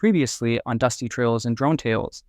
previously on Dusty Trails and Drone Tales.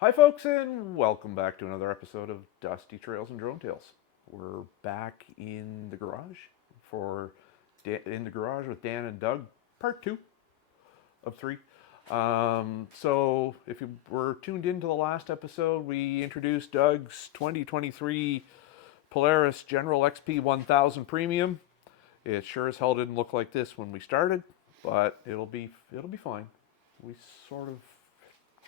Hi folks, and welcome back to another episode of Dusty Trails and Drone Tales. We're back in the garage In the Garage with Dan and Doug, part 2 of 3. So if you were tuned into the last episode, we introduced Doug's 2023 Polaris General XP 1000 Premium. It sure as hell didn't look like this when we started, but it'll be fine. We sort of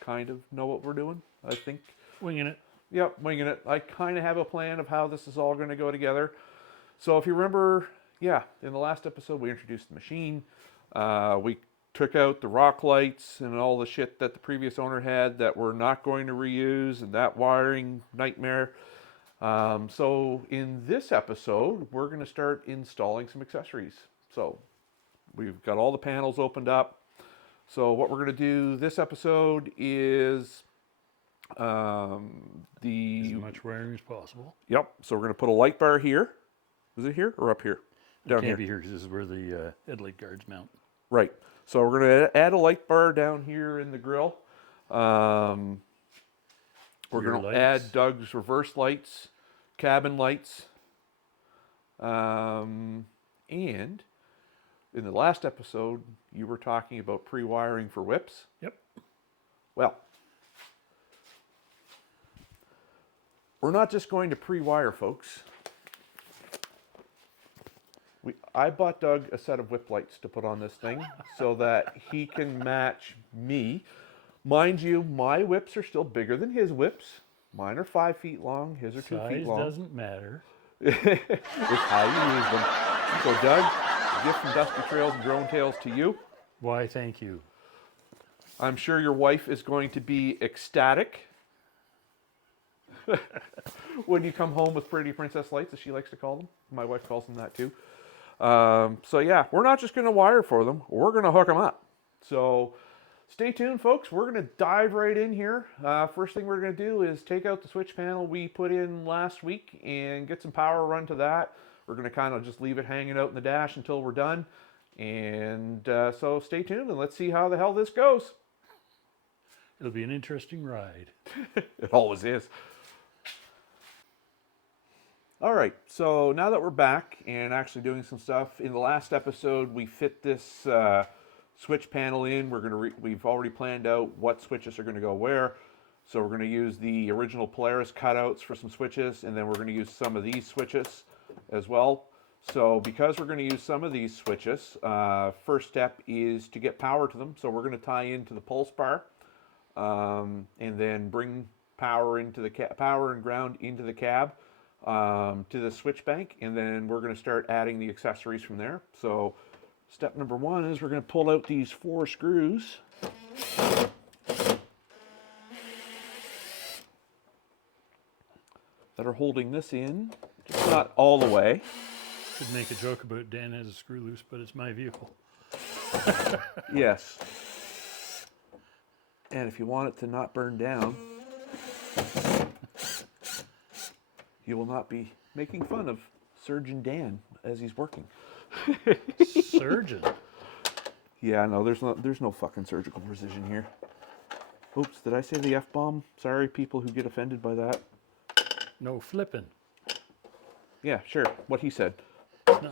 kind of know what we're doing, I think. Winging it. Yep, winging it. I kind of have a plan of how this is all going to go together. So if you remember, in the last episode we introduced the machine. We took out the rock lights and all the shit that the previous owner had that we're not going to reuse, and that wiring nightmare. So in this episode, we're going to start installing some accessories. So we've got all the panels opened up. So what we're going to do this episode is As much wiring as possible. Yep. So we're going to put a light bar here. Is it here or up here? Down It can't here. be here because this is where the headlight guards mount. Right. So we're going to add a light bar down here in the grill. We're going to add Doug's reverse lights, cabin lights, and in the last episode, you were talking about pre-wiring for whips. Yep. Well, we're not just going to pre-wire, folks. I bought Doug a set of whip lights to put on this thing so that he can match me. Mind you, my whips are still bigger than his whips. Mine are 5 feet long, his are 2 feet long. Size doesn't matter. It's how you use them. So Doug, a gift from Dusty Trails and Drone Tales to you. Why, thank you. I'm sure your wife is going to be ecstatic when you come home with pretty princess lights, as she likes to call them. My wife calls them that too. So yeah, we're not just going to wire for them. We're going to hook them up. So stay tuned, folks. We're going to dive right in here. First thing we're going to do is take out the switch panel we put in last week and get some power run to that. We're going to kind of just leave it hanging out in the dash until we're done. And so stay tuned and let's see how the hell this goes. It'll be an interesting ride. It always is. All right, so now that we're back and actually doing some stuff, in the last episode we fit this switch panel in. We've already planned out what switches are going to go where. So we're going to use the original Polaris cutouts for some switches, and then we're going to use some of these switches as well. So because we're going to use some of these switches, first step is to get power to them. So we're going to tie into the pulse bar, and then bring power into the power and ground into the cab, to the switch bank, and then we're going to start adding the accessories from there. So step number 1 is we're going to pull out these 4 screws. That are holding this in, just not all the way. Could make a joke about Dan has a screw loose, but it's my vehicle. Yes. And if you want it to not burn down, you will not be making fun of Surgeon Dan as he's working. Surgeon? Yeah, no, there's no fucking surgical precision here. Oops, did I say the F-bomb? Sorry, people who get offended by that. No flipping. Yeah, sure, what he said.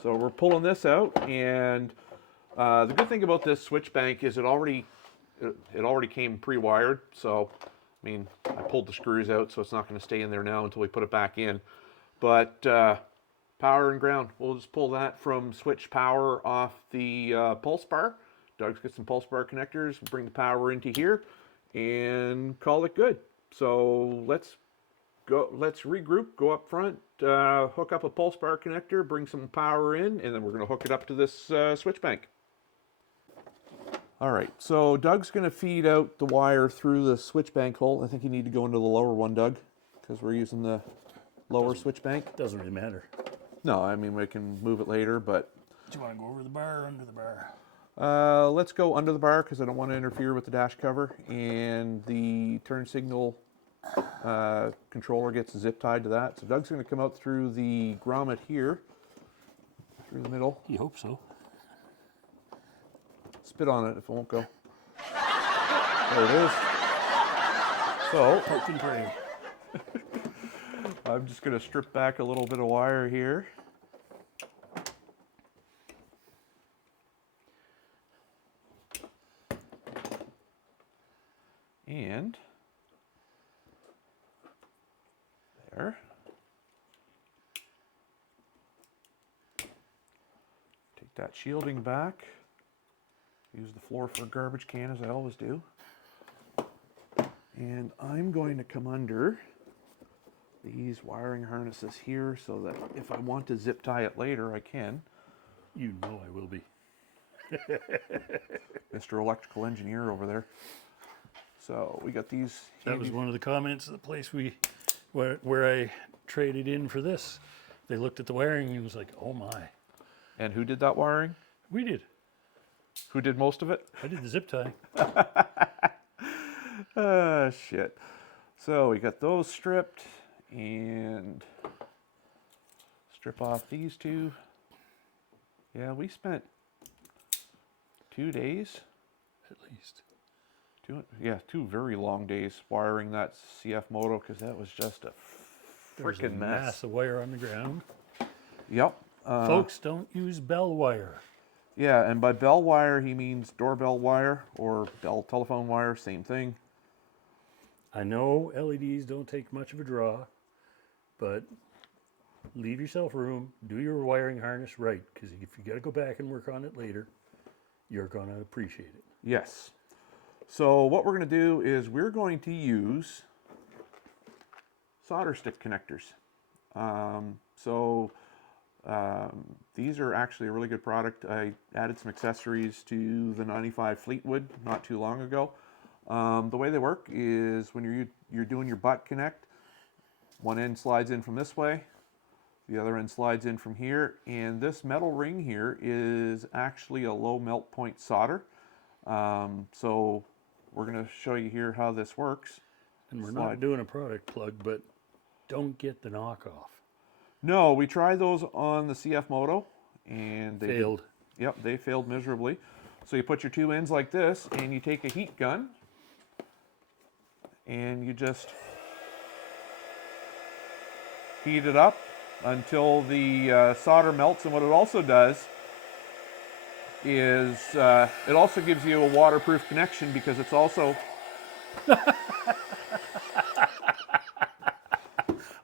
So we're pulling this out, and the good thing about this switch bank is it already came pre-wired. So I mean, I pulled the screws out, so it's not going to stay in there now until we put it back in. But power and ground, we'll just pull that from switch power off the pulse bar. Doug's got some pulse bar connectors, bring the power into here, and call it good. So let's regroup, go up front, hook up a pulse bar connector, bring some power in, and then we're going to hook it up to this switch bank. All right, so Doug's going to feed out the wire through the switch bank hole. I think you need to go into the lower one, Doug, because we're using the lower switch bank. Doesn't really matter. No, I mean, we can move it later, but... Do you want to go over the bar or under the bar? Let's go under the bar because I don't want to interfere with the dash cover, and the turn signal controller gets zip tied to that. So Doug's going to come out through the grommet here, through the middle. You hope so. Spit on it if it won't go. There it is. So, Hope and pray. I'm just going to strip back a little bit of wire here. And there. Take that shielding back. Use the floor for a garbage can, as I always do. And I'm going to come under these wiring harnesses here so that if I want to zip tie it later, I can. You know I will be. Mr. Electrical Engineer over there. So we got these. That was one of the comments of the place where I traded in for this. They looked at the wiring and it was like, oh my. And who did that wiring? We did. Who did most of it? I did the zip tie. Shit. So we got those stripped and strip off these two. Yeah, we spent 2 days. At least. Two very long days wiring that CF moto because that was just a freaking mess. Mass of wire on the ground. Yep. Folks, don't use bell wire. Yeah, and by bell wire he means doorbell wire or bell telephone wire, same thing. I know LEDs don't take much of a draw, but leave yourself room. Do your wiring harness right, because if you got to go back and work on it later, you're going to appreciate it. Yes. So what we're going to do is we're going to use solder stick connectors. These are actually a really good product. I added some accessories to the 95 Fleetwood not too long ago. The way they work is when you're doing your butt connect, one end slides in from this way, the other end slides in from here, and this metal ring here is actually a low melt point solder. So we're going to show you here how this works. And we're not doing a product plug, but don't get the knockoff. No, we tried those on the CF Moto, and they Failed. Yep, they failed miserably. So you put your two ends like this, and you take a heat gun, and you just heat it up until the solder melts. And what it also does is it also gives you a waterproof connection because it's also...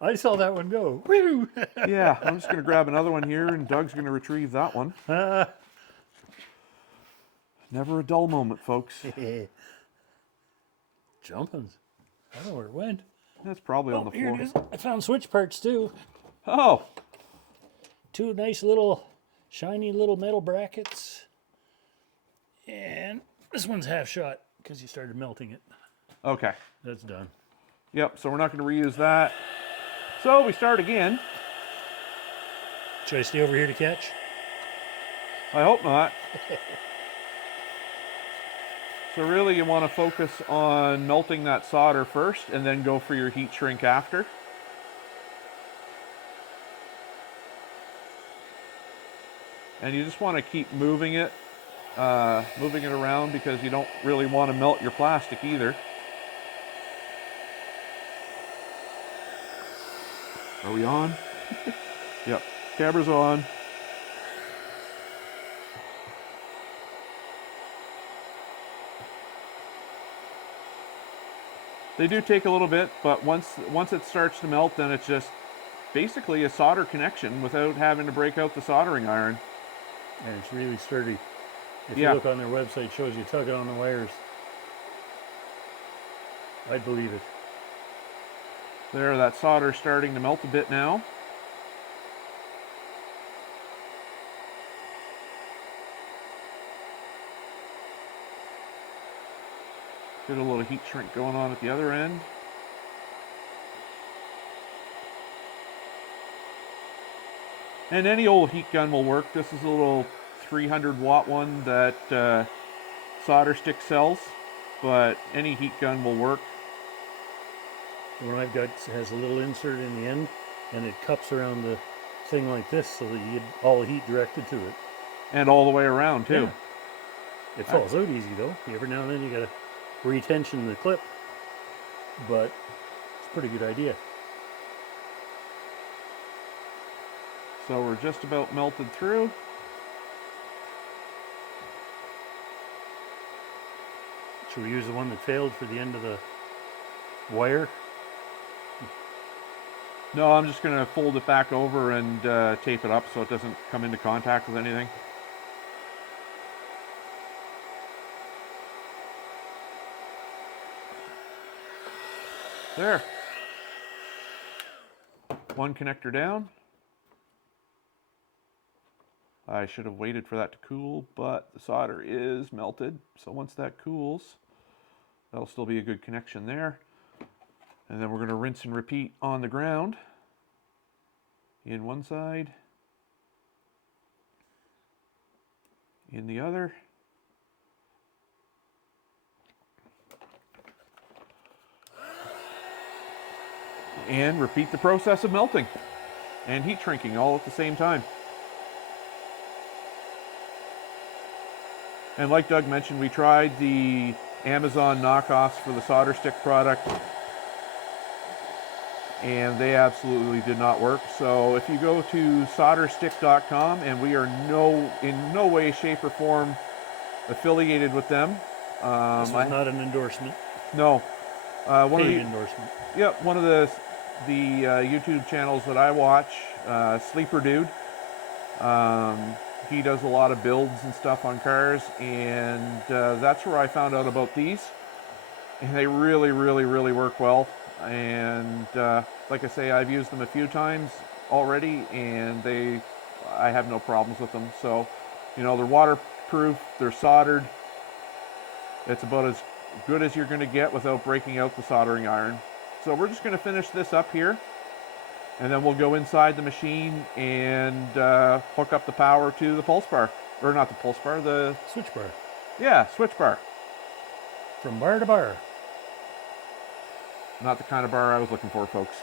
I saw that one go. Woo! Yeah, I'm just going to grab another one here, and Doug's going to retrieve that one. Never a dull moment, folks. Jumpins. I don't know where it went. That's probably on the Here floor. it is. I found switch parts too. Oh, Two nice little shiny little metal brackets. And this one's half shot because you started melting it. okay. That's done. Yep, so we're not going to reuse that. So we start again. Should I stay over here to catch? I hope not. So really you want to focus on melting that solder first and then go for your heat shrink after. And you just want to keep moving it around because you don't really want to melt your plastic either. Are we on? Yep, camera's on. They do take a little bit, but once it starts to melt, then it's just basically a solder connection without having to break out the soldering iron. And it's really sturdy. If Yeah. you look on their website, it shows you tugging on the wires. I'd believe it. There, that solder's starting to melt a bit now. Get a little heat shrink going on at the other end. And any old heat gun will work. This is a little 300 watt one that solder stick sells, but any heat gun will work. The one I've got has a little insert in the end, and it cups around the thing like this so that you get all the heat directed to it. And all the way around too. Yeah. It falls out easy though. Every now and then you gotta retension the clip, but it's a pretty good idea. So we're just about melted through. Should we use the one that failed for the end of the wire? No, I'm just going to fold it back over and tape it up so it doesn't come into contact with anything. There. One connector down. I should have waited for that to cool, but the solder is melted. So once that cools, that'll still be a good connection there. And then we're going to rinse and repeat on the ground in one side, in the other. And repeat the process of melting and heat shrinking all at the same time. And like Doug mentioned, we tried the Amazon knockoffs for the solder stick product, and they absolutely did not work. So if you go to solderstick.com, and we are in no way, shape, or form affiliated with them. This was not an endorsement. No. Paid endorsement. Yeah, one of the YouTube channels that I watch, Sleeper Dude. He does a lot of builds and stuff on cars, and that's where I found out about these. And they really, really, really work well. And like I say, I've used them a few times already, and I have no problems with them. So, you know, they're waterproof, they're soldered. It's about as good as you're going to get without breaking out the soldering iron. So we're just going to finish this up here, and then we'll go inside the machine and hook up the power to the pulse bar. Or not the pulse bar, the Switch bar. Yeah, switch bar. From bar to bar. Not the kind of bar I was looking for, folks.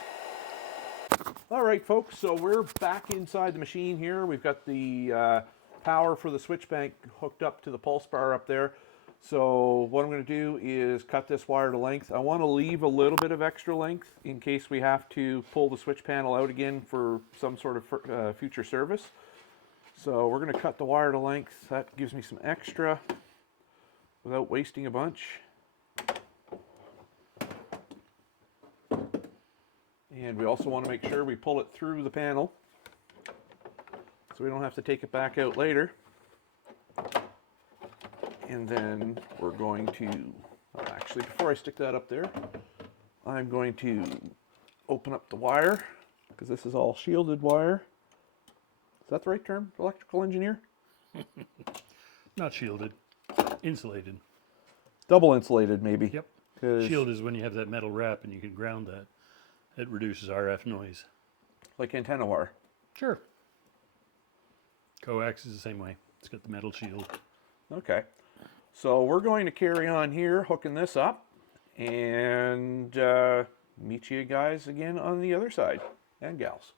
All right, folks, so we're back inside the machine here. We've got the power for the switch bank hooked up to the pulse bar up there. So what I'm going to do is cut this wire to length. I want to leave a little bit of extra length in case we have to pull the switch panel out again for some sort of future service. So we're going to cut the wire to length. That gives me some extra without wasting a bunch. And we also want to make sure we pull it through the panel so we don't have to take it back out later. And then we're going to, actually before I stick that up there, I'm going to open up the wire because this is all shielded wire. Is that the right term, electrical engineer? Not shielded, insulated. Double insulated maybe. Yep. 'Cause Shield is when you have that metal wrap and you can ground that. It reduces RF noise. like antenna wire. Sure. Coax is the same way. It's got the metal shield. Okay. So we're going to carry on here, hooking this up, and meet you guys again on the other side, and gals.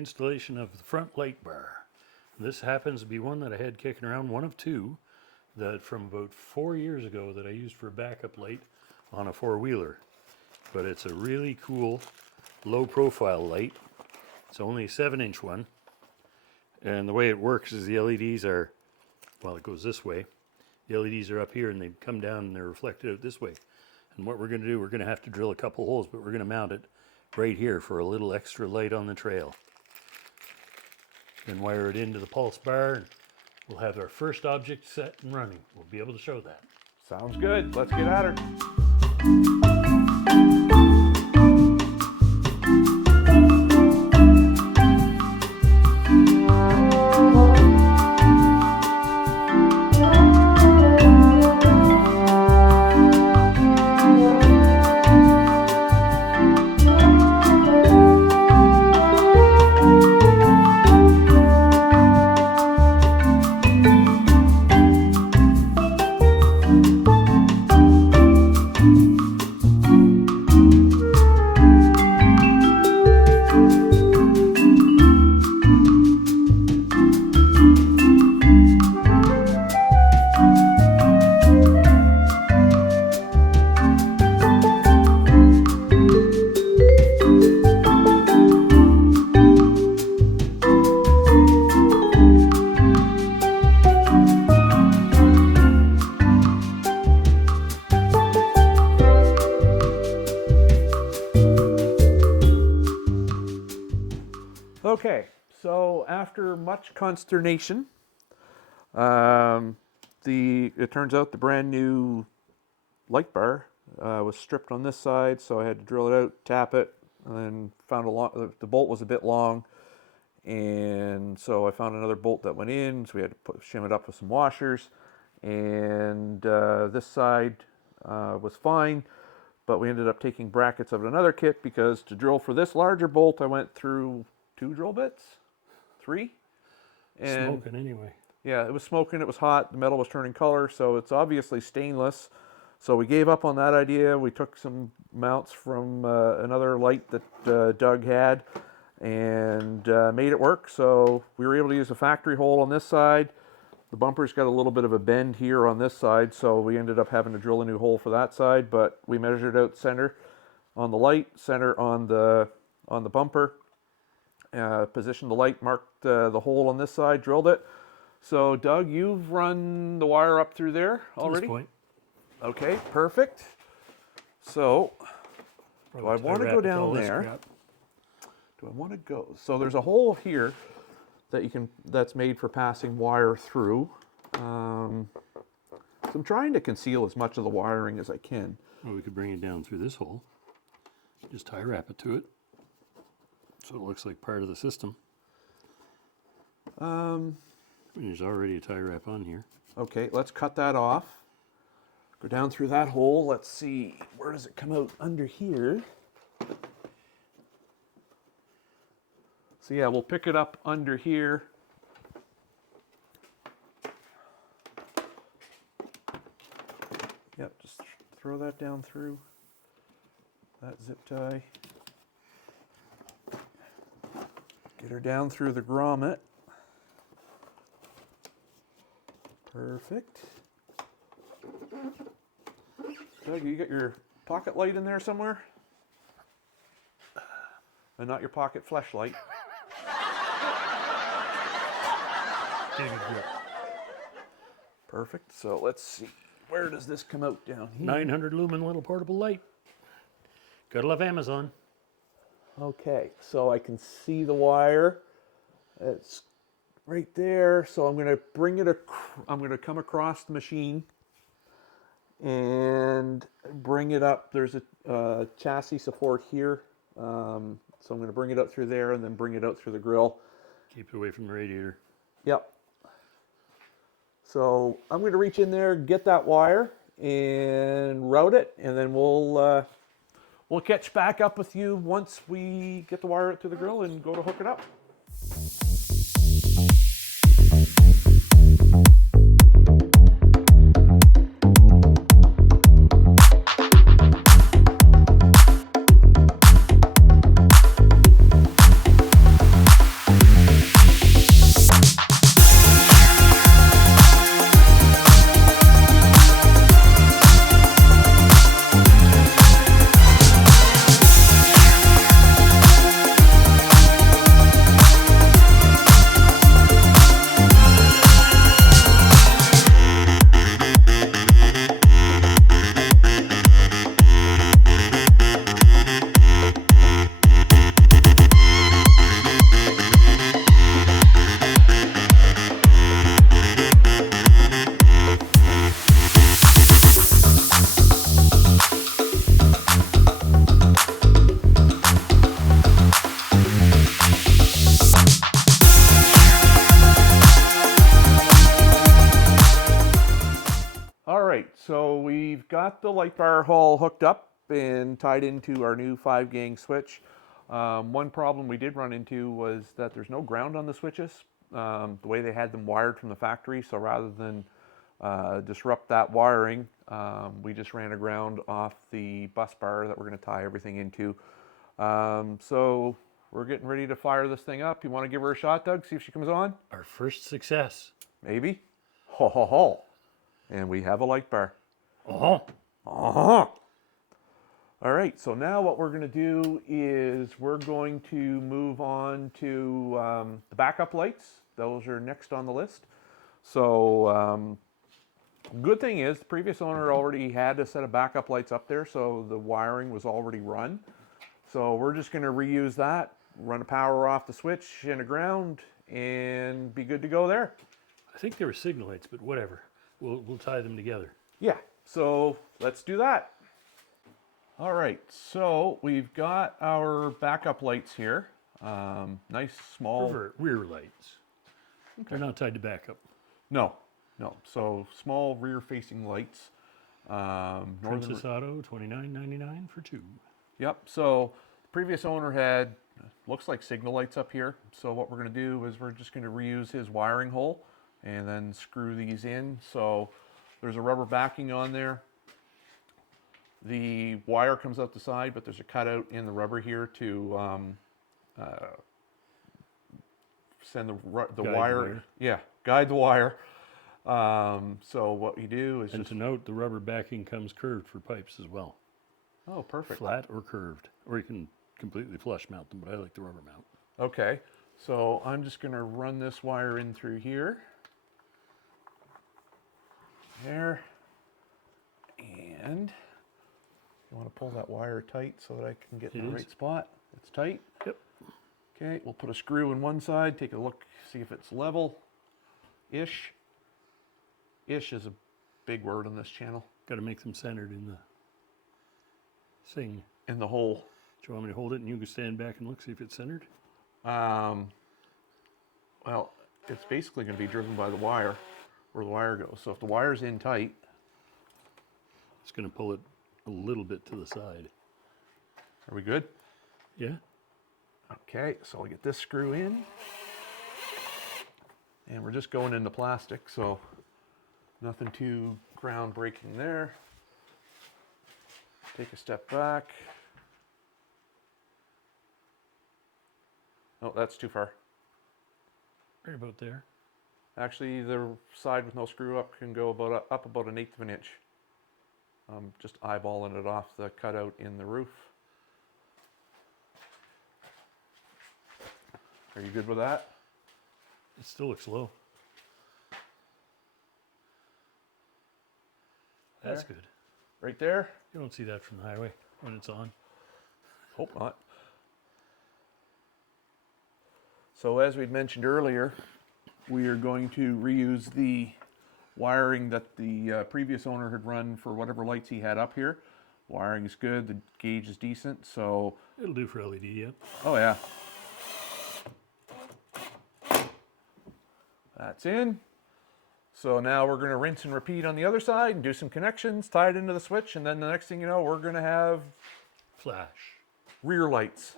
installation of the front light bar. This happens to be one that I had kicking around, one of two, that from about 4 years ago that I used for a backup light on a four-wheeler. But it's a really cool low-profile light. It's only a 7-inch one. And the way it works is the LEDs are, well, it goes this way. The LEDs are up here and they come down and they're reflected out this way. And what we're going to do, we're going to have to drill a couple holes, but we're going to mount it right here for a little extra light on the trail. Then wire it into the pulse bar and we'll have our first object set and running. We'll be able to show that. Sounds good. Let's get at her. Okay, so after much consternation, it turns out the brand new light bar was stripped on this side, so I had to drill it out, tap it, and then found the bolt was a bit long, and so I found another bolt that went in, so we had to shim it up with some washers, and this side was fine, but we ended up taking brackets of another kit because to drill for this larger bolt, I went through 2 drill bits, 3. And smoking anyway. Yeah, it was smoking, it was hot, the metal was turning color, so it's obviously stainless. So we gave up on that idea. We took some mounts from another light that Doug had and made it work. So we were able to use a factory hole on this side. The bumper's got a little bit of a bend here on this side, so we ended up having to drill a new hole for that side, but we measured out center on the light, center on the bumper. Positioned the light, marked the hole on this side, drilled it. So Doug, you've run the wire up through there already? To this point. Okay, perfect. So, do I want to go down there? Do I want to go? So there's a hole here that that's made for passing wire through. So I'm trying to conceal as much of the wiring as I can. Well, we could bring it down through this hole. Just tie wrap it to it. So it looks like part of the system. There's already a tie wrap on here. Okay, let's cut that off. Go down through that hole. Let's see, where does it come out under here? So yeah, we'll pick it up under here. Yep, just throw that down through that zip tie. Get her down through the grommet. Perfect. Doug, you got your pocket light in there somewhere? And not your pocket flashlight. Perfect. So let's see. Where does this come out down here? 900 lumen little portable light. Gotta love Amazon. Okay, so I can see the wire. It's right there. So I'm going to bring it. I'm going to come across the machine and bring it up. There's a chassis support here, so I'm going to bring it up through there and then bring it out through the grill. Keep it away from the radiator. Yep. So I'm going to reach in there, get that wire, and route it, and then we'll catch back up with you once we get the wire out to the grill and go to hook it up. we've got the light bar all hooked up and tied into our new 5-gang switch. One problem we did run into was that there's no ground on the switches, the way they had them wired from the factory. So rather than disrupt that wiring, we just ran a ground off the bus bar that we're going to tie everything into. So we're getting ready to fire this thing up. You want to give her a shot, Doug? See if she comes on? Our first success. Maybe. Ho, ho, ho. And we have a light bar. Oh, Uh-huh. All right, so now what we're going to do is we're going to move on to the backup lights. Those are next on the list. So good thing is the previous owner already had a set of backup lights up there, so the wiring was already run. So we're just going to reuse that, run the power off the switch and the ground, and be good to go there. I think they were signal lights, but whatever. We'll tie them together. Yeah, so let's do that. All right, so we've got our backup lights here. Nice small. Rear lights. They're not tied to backup. No. So small rear-facing lights. Princess Auto, $29.99 for 2. Yep. So the previous owner had looks like signal lights up here. So what we're going to do is we're just going to reuse his wiring hole and then screw these in. So there's a rubber backing on there. The wire comes out the side, but there's a cutout in the rubber here to send the wire. Yeah, guide the wire. So what you do is And to note, the rubber backing comes curved for pipes as well. Oh, perfect. Flat or curved. Or you can completely flush mount them, but I like the rubber mount. Okay, so I'm just going to run this wire in through here. There. And you want to pull that wire tight so that I can get in the right spot. It's tight. Yep. Okay, we'll put a screw in one side, take a look, see if it's level-ish. Ish is a big word on this channel. Got to make them centered in the thing. In the hole. Do you want me to hold it and you can stand back and look, see if it's centered? Well, it's basically going to be driven by the wire, where the wire goes. So if the wire's in tight, It's going to pull it a little bit to the side. are we good? Yeah? Okay, so I'll get this screw in. And we're just going into plastic, so nothing too groundbreaking there. Take a step back. Oh, that's too far. Right about there. Actually, the side with no screw up can go up about 1/8 of an inch. I'm just eyeballing it off the cutout in the roof. Are you good with that? It still looks low. That's There. good. Right there? You don't see that from the highway when it's on. Hope not. So as we'd mentioned earlier, we are going to reuse the wiring that the previous owner had run for whatever lights he had up here. Wiring is good, the gauge is decent, so... It'll do for LED, yeah. Oh yeah. That's in. So now we're going to rinse and repeat on the other side and do some connections, tie it into the switch, and then the next thing you know, we're going to have Flash. rear lights.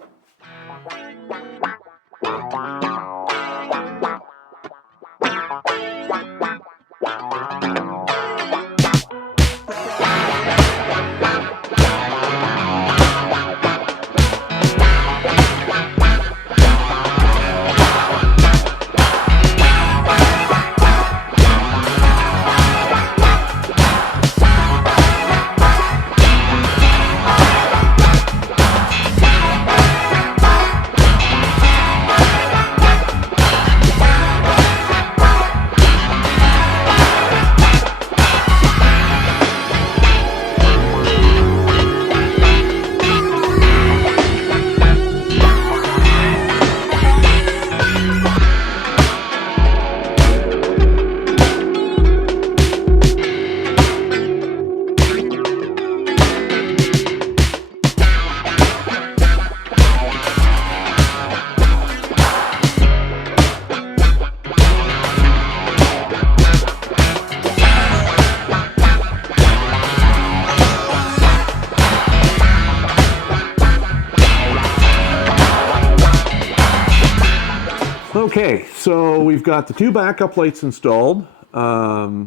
Okay, so we've got the 2 backup lights installed. The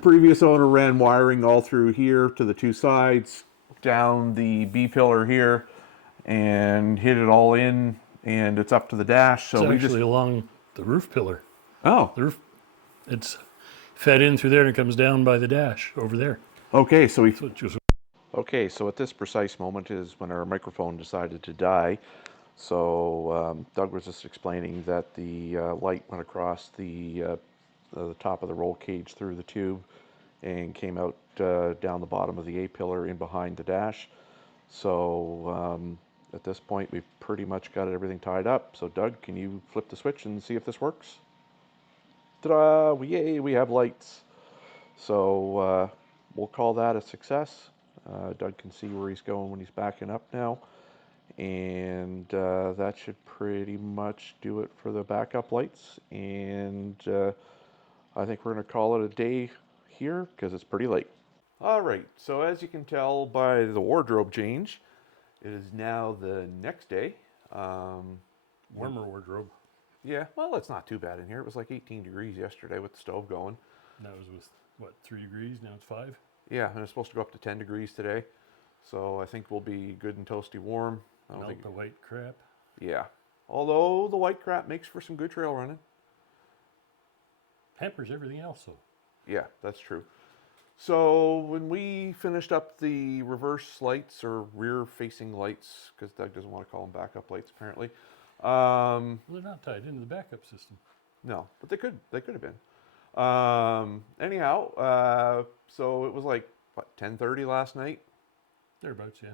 previous owner ran wiring all through here to the 2 sides, down the B pillar here, and hit it all in, and it's up to the dash. So It's we actually just along the roof pillar. oh The roof, it's fed in through there and it comes down by the dash over there. okay, so we So it just okay, so at this precise moment is when our microphone decided to die. So Doug was just explaining that the light went across the top of the roll cage through the tube and came out down the bottom of the A pillar in behind the dash. So at this point, we've pretty much got everything tied up. So Doug, can you flip the switch and see if this works? Ta-da! Yay, we have lights. So we'll call that a success. Doug can see where he's going when he's backing up now. And that should pretty much do it for the backup lights. And I think we're going to call it a day here because it's pretty late. All right, so as you can tell by the wardrobe change, it is now the next day. warmer wardrobe. Yeah, well, it's not too bad in here. It was like 18 degrees yesterday with the stove going. And that was with, what, 3 degrees? Now it's 5? Yeah, and it's supposed to go up to 10 degrees today. So I think we'll be good and toasty warm. I don't Melt think, the white crap. yeah. Although the white crap makes for some good trail running. Hampers everything else, though. Yeah, that's true. So when we finished up the reverse lights or rear facing lights, because Doug doesn't want to call them backup lights apparently. Well, they're not tied into the backup system. No, but they could have been. Anyhow, so it was like, what, 10:30 last night? Thereabouts, yeah.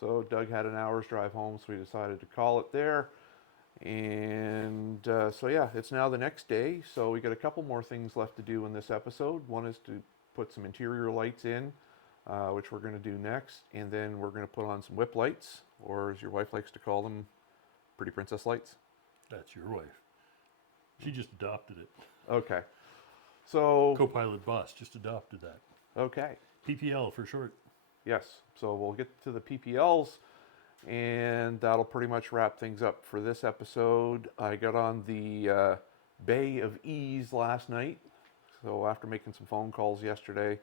So Doug had an hour's drive home, so we decided to call it there. And so yeah, it's now the next day. So we got a couple more things left to do in this episode. One is to put some interior lights in, which we're going to do next. And then we're going to put on some whip lights, or as your wife likes to call them, pretty princess lights. That's your wife. She just adopted it. Okay. So, Copilot boss just adopted that. okay. PPL for short. Yes. So we'll get to the PPLs, and that'll pretty much wrap things up for this episode. I got on the Bay of Ease last night. So after making some phone calls yesterday, it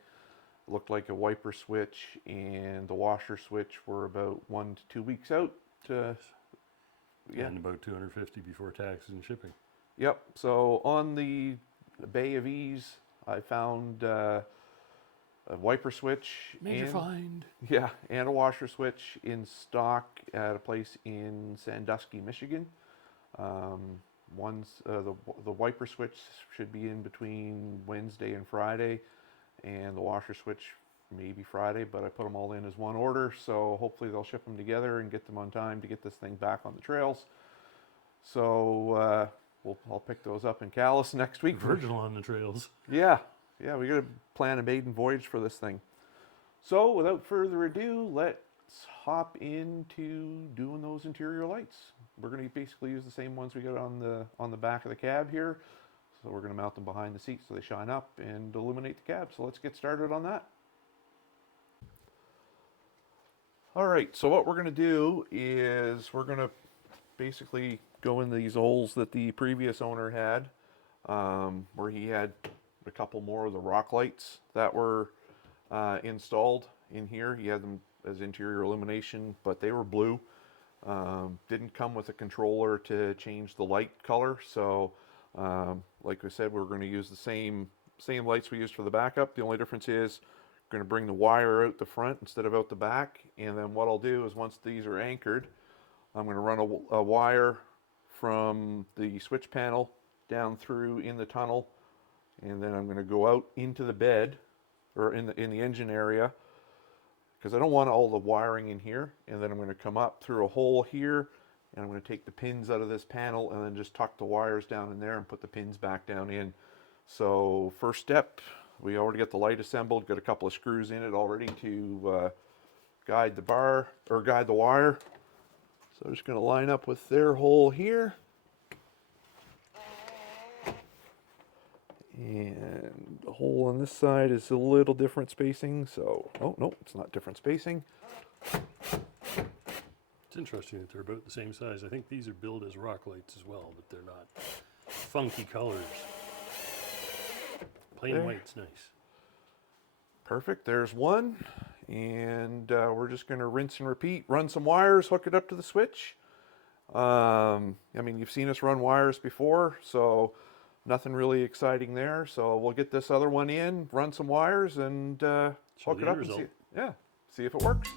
looked like a wiper switch and the washer switch were about 1 to 2 weeks out. Yeah. And about 250 before taxes and shipping. Yep. So on the Bay of Ease, I found a wiper switch. Major find. Yeah, and a washer switch in stock at a place in Sandusky, Michigan. The wiper switch should be in between Wednesday and Friday, and the washer switch maybe Friday, but I put them all in as one order, so hopefully they'll ship them together and get them on time to get this thing back on the trails. So I'll pick those up in Calais next week. Virginal on the trails. Yeah, we got to plan a maiden voyage for this thing. So without further ado, let's hop into doing those interior lights. We're going to basically use the same ones we got on the back of the cab here. So we're going to mount them behind the seat so they shine up and illuminate the cab. So let's get started on that. All right, so what we're going to do is we're going to basically go in these holes that the previous owner had, where he had a couple more of the rock lights that were installed in here. He had them as interior illumination, but they were blue. Didn't come with a controller to change the light color. So like we said, we're going to use the same lights we used for the backup. The only difference is we're going to bring the wire out the front instead of out the back. And then what I'll do is once these are anchored, I'm going to run a wire from the switch panel down through in the tunnel, and then I'm going to go out into the bed or in the engine area, because I don't want all the wiring in here. And then I'm going to come up through a hole here, and I'm going to take the pins out of this panel and then just tuck the wires down in there and put the pins back down in. So first step, we already got the light assembled, got a couple of screws in it already to guide the bar or guide the wire. So I'm just going to line up with their hole here. And the hole on this side is a little different spacing. So, oh no, it's not different spacing. It's interesting that they're about the same size. I think these are billed as rock lights as well, but they're not. Funky colors. Plain There. white's nice. Perfect. There's one. And we're just going to rinse and repeat. Run some wires, hook it up to the switch. I mean, you've seen us run wires before, so nothing really exciting there. So we'll get this other one in, run some wires, and hook it up and see. Yeah, see if it works.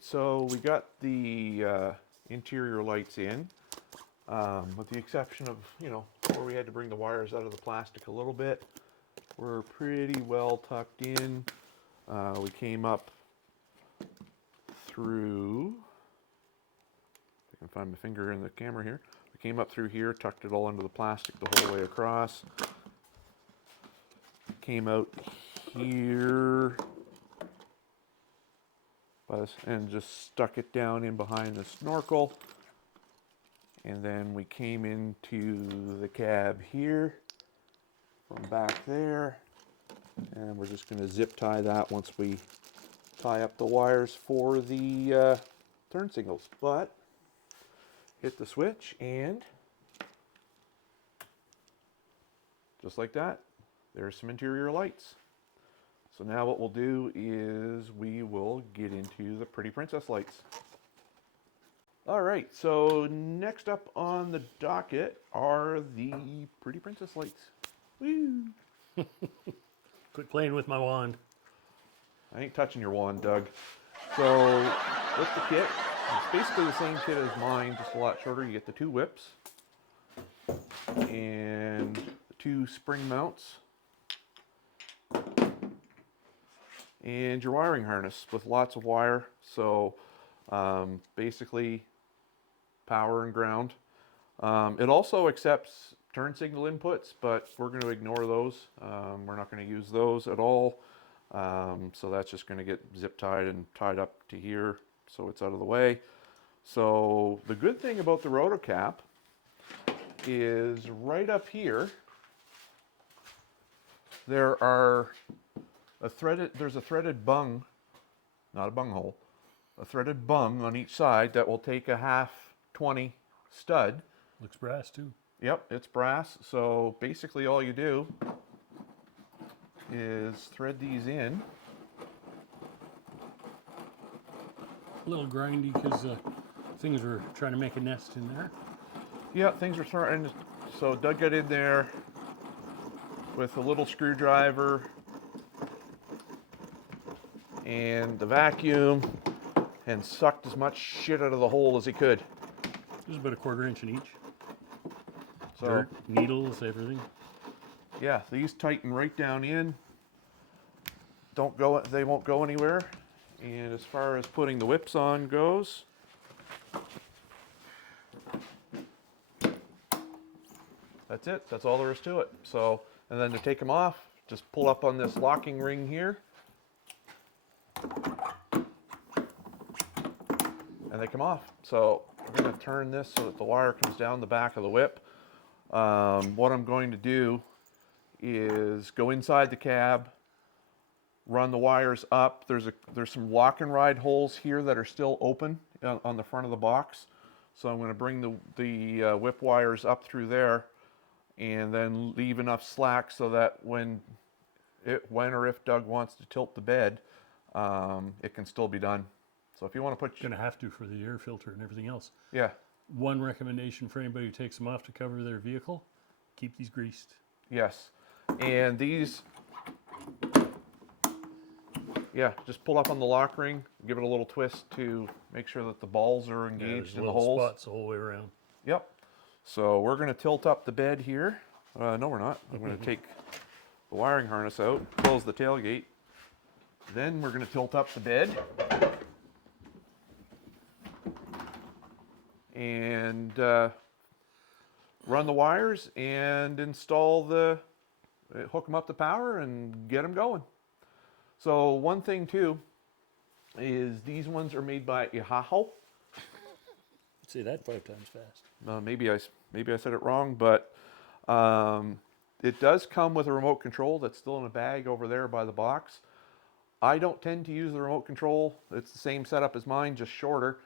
So we got the interior lights in, with the exception of, where we had to bring the wires out of the plastic a little bit. We're pretty well tucked in. We came up through, if I can find my finger in the camera here. We came up through here, tucked it all into the plastic the whole way across. Came out here and just stuck it down in behind the snorkel. And then we came into the cab here from back there. And we're just going to zip tie that once we tie up the wires for the turn signals. But hit the switch and just like that, there's some interior lights. So now what we'll do is we will get into the Pretty Princess lights. All right, so next up on the docket are the Pretty Princess lights. Woo! Quit playing with my wand. I ain't touching your wand, Doug. So with the kit, it's basically the same kit as mine, just a lot shorter. You get the 2 whips and the 2 spring mounts and your wiring harness with lots of wire. So basically power and ground. It also accepts turn signal inputs, but we're going to ignore those. We're not going to use those at all. So that's just going to get zip tied and tied up to here so it's out of the way. So the good thing about the rotocap is right up here, there's a threaded bung, not a bunghole, a threaded bung on each side that will take a half 20 stud. Looks brass too. Yep, it's brass. So basically all you do is thread these in. A little grindy because things were trying to make a nest in there. Yeah, things are starting. So Doug got in there with a little screwdriver and the vacuum and sucked as much shit out of the hole as he could. There's about a 1/4 inch in each. So Dirt, needles, everything. yeah, these tighten right down in. They won't go anywhere. And as far as putting the whips on goes, that's it. That's all there is to it. So, and then to take them off, just pull up on this locking ring here. And they come off. So we're going to turn this so that the wire comes down the back of the whip. What I'm going to do is go inside the cab, run the wires up. There's some lock and ride holes here that are still open on the front of the box. So I'm going to bring the whip wires up through there and then leave enough slack so that when or if Doug wants to tilt the bed, it can still be done. So if you want to put... Going to have to for the air filter and everything else. Yeah. One recommendation for anybody who takes them off to cover their vehicle, keep these greased. Yes. And these... Yeah, just pull up on the lock ring, give it a little twist to make sure that the balls are engaged in the holes. Spots the whole way around. Yep. So we're going to tilt up the bed here. No, we're not. I'm going to take the wiring harness out, close the tailgate. Then we're going to tilt up the bed. And run the wires and hook them up to power and get them going. So one thing too is these ones are made by Ihaho. Say that 5 times fast. Maybe I said it wrong, but it does come with a remote control that's still in a bag over there by the box. I don't tend to use the remote control. It's the same setup as mine, just shorter.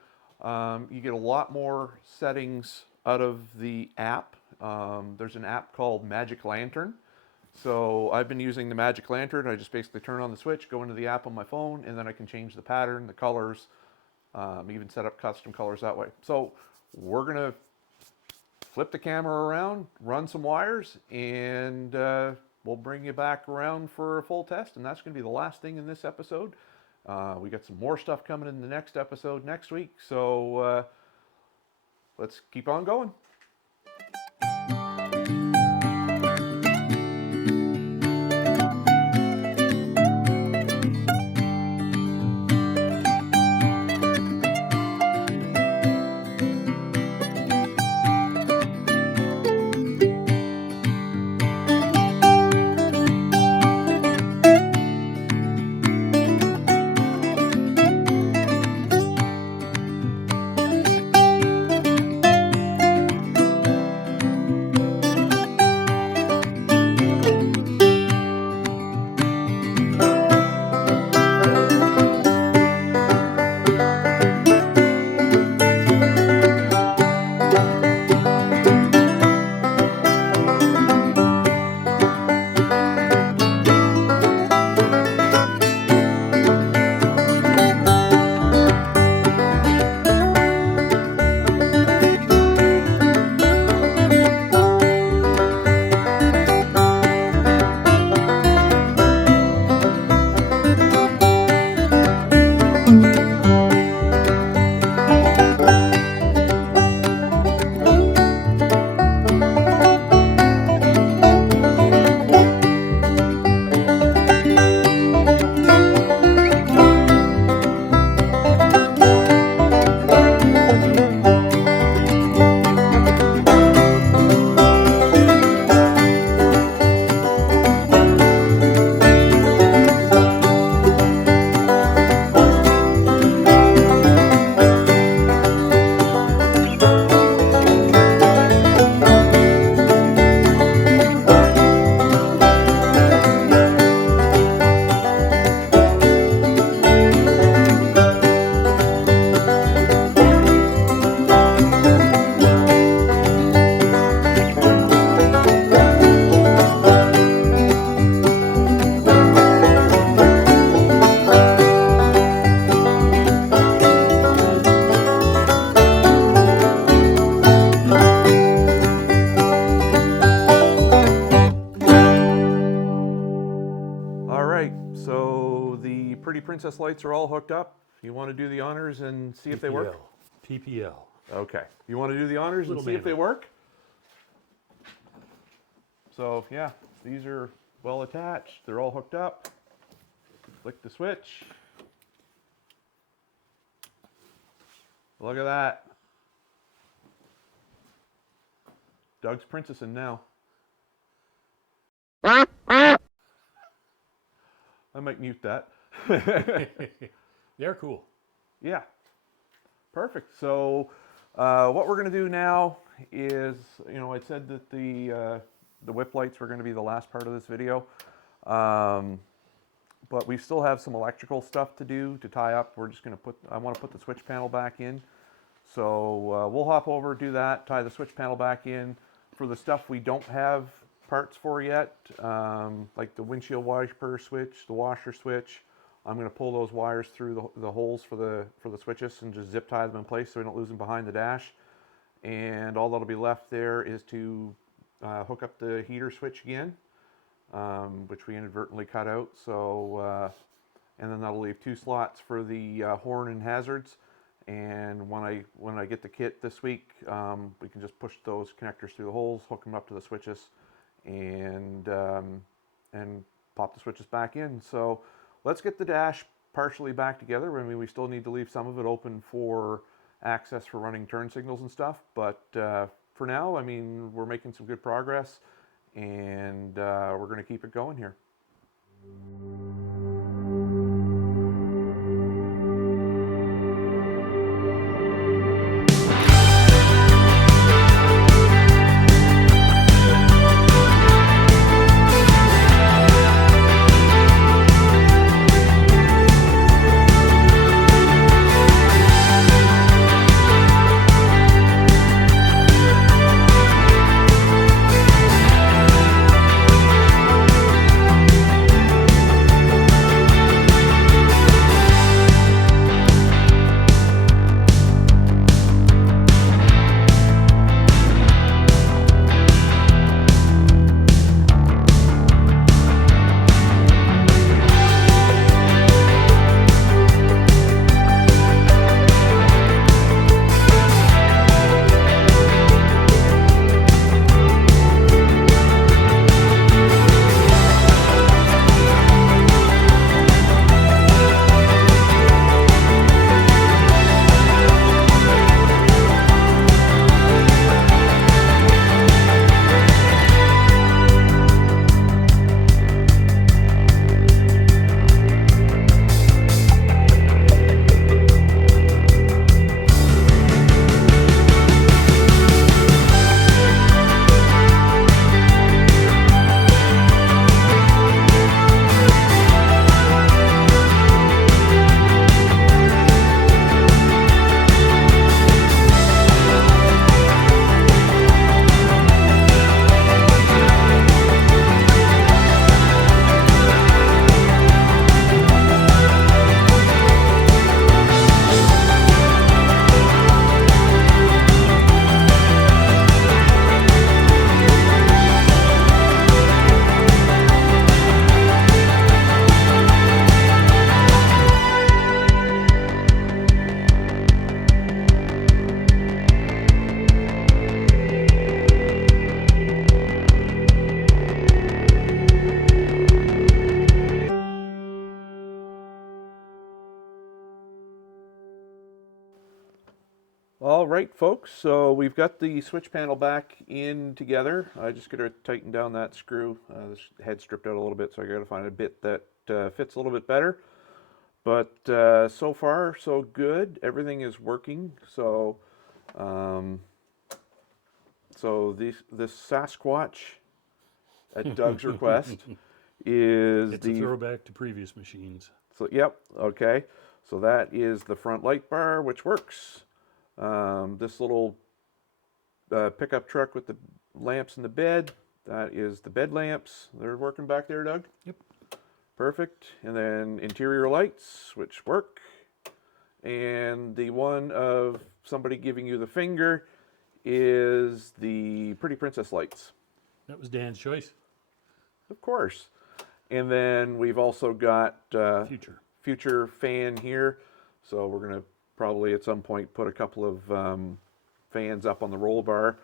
You get a lot more settings out of the app. There's an app called Magic Lantern. So I've been using the Magic Lantern. I just basically turn on the switch, go into the app on my phone, and then I can change the pattern, the colors, even set up custom colors that way. So we're going to flip the camera around, run some wires, and we'll bring you back around for a full test. And that's going to be the last thing in this episode. We got some more stuff coming in the next episode next week. So let's keep on going. Princess lights are all hooked up. You want to do the honors and see if they work? PPL. Okay. You want to do the honors and see if they work? So yeah, these are well attached. They're all hooked up. Flick the switch. Look at that. Doug's princessing now. I might mute that. They're cool. Yeah. Perfect. So what we're going to do now is, you know, I said that the whip lights were going to be the last part of this video. But we still have some electrical stuff to do to tie up. We're just going to I want to put the switch panel back in. So we'll hop over, do that, tie the switch panel back in. For the stuff we don't have parts for yet, like the windshield wiper switch, the washer switch, I'm going to pull those wires through the holes for the switches and just zip tie them in place so we don't lose them behind the dash. And all that'll be left there is to hook up the heater switch again, which we inadvertently cut out. So, and then that'll leave 2 slots for the horn and hazards. And when I get the kit this week, we can just push those connectors through the holes, hook them up to the switches, and pop the switches back in. So let's get the dash partially back together. I mean, we still need to leave some of it open for access for running turn signals and stuff. But for now, I mean, we're making some good progress, and we're going to keep it going here. All right, folks, so we've got the switch panel back in together. I just got to tighten down that screw. This head stripped out a little bit, so I got to find a bit that fits a little bit better. But so far, so good. Everything is working. So, this Sasquatch, at Doug's request, is It's a throwback to previous machines. So, yep, okay. So that is the front light bar, which works. This little pickup truck with the lamps in the bed, that is the bed lamps. They're working back there, Doug? Yep. Perfect. And then interior lights, which work. And the one of somebody giving you the finger is the Pretty Princess lights. That was Dan's choice. Of course. And then we've also got future fan here. So we're going to probably at some point put a couple of fans up on the roll bar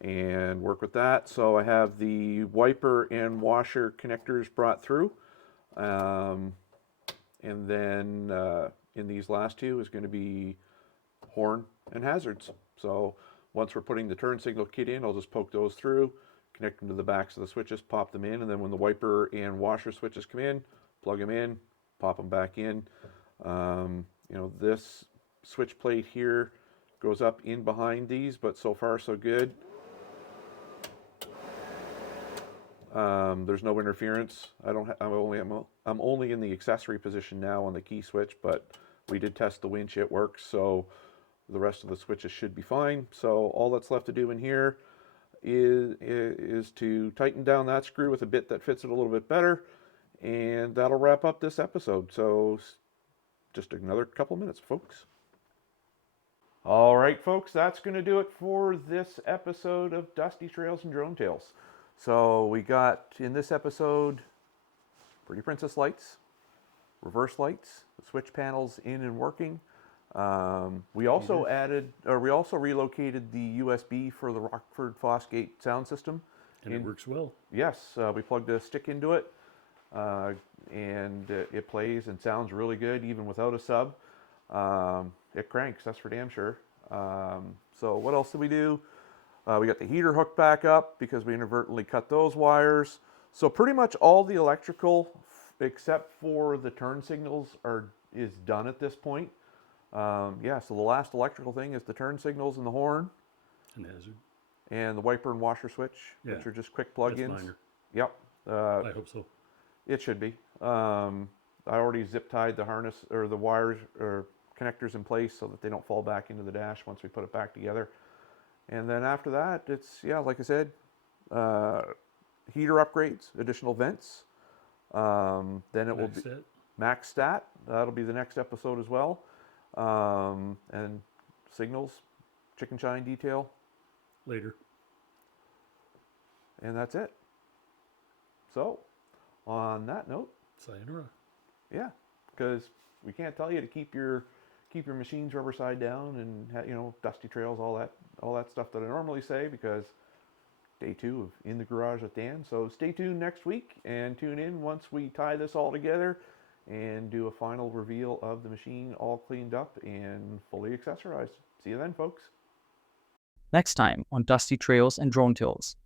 and work with that. So I have the wiper and washer connectors brought through. And then in these last two is going to be horn and hazards. So once we're putting the turn signal kit in, I'll just poke those through, connect them to the backs of the switches, pop them in, and then when the wiper and washer switches come in, plug them in, pop them back in. You know, this switch plate here goes up in behind these, but so far so good. There's no interference. I'm only in the accessory position now on the key switch, but we did test the winch, it works, so the rest of the switches should be fine. So all that's left to do in here is to tighten down that screw with a bit that fits it a little bit better, and that'll wrap up this episode. So just another couple minutes, folks. All right, folks, that's going to do it for this episode of Dusty Trails and Drone Tales. So we got, in this episode, Pretty Princess lights, reverse lights, the switch panels in and working. We also relocated the USB for the Rockford Fosgate sound system. And it works well. Yes, we plugged a stick into it, and it plays and sounds really good even without a sub. It cranks, that's for damn sure. So what else did we do? We got the heater hooked back up because we inadvertently cut those wires. So pretty much all the electrical, except for the turn signals, is done at this point. Yeah, so the last electrical thing is the turn signals and the horn. And hazard. And the wiper and washer switch, which are just quick plug-ins. Minor. Yep. I hope so. It should be. I already zip tied the harness or the wires or connectors in place so that they don't fall back into the dash once we put it back together. And then after that, it's, yeah, like I said, heater upgrades, additional vents. Then it will be max stat. That'll be the next episode as well. And signals, chicken shine detail. Later. And that's it. So, on that note, sayonara. Yeah, because we can't tell you to keep your machines rubber side down and dusty trails, all that stuff that I normally say, because day 2 of In the Garage with Dan. So stay tuned next week and tune in once we tie this all together and do a final reveal of the machine all cleaned up and fully accessorized. See you then, folks. Next time on Dusty Trails and Drone Tales.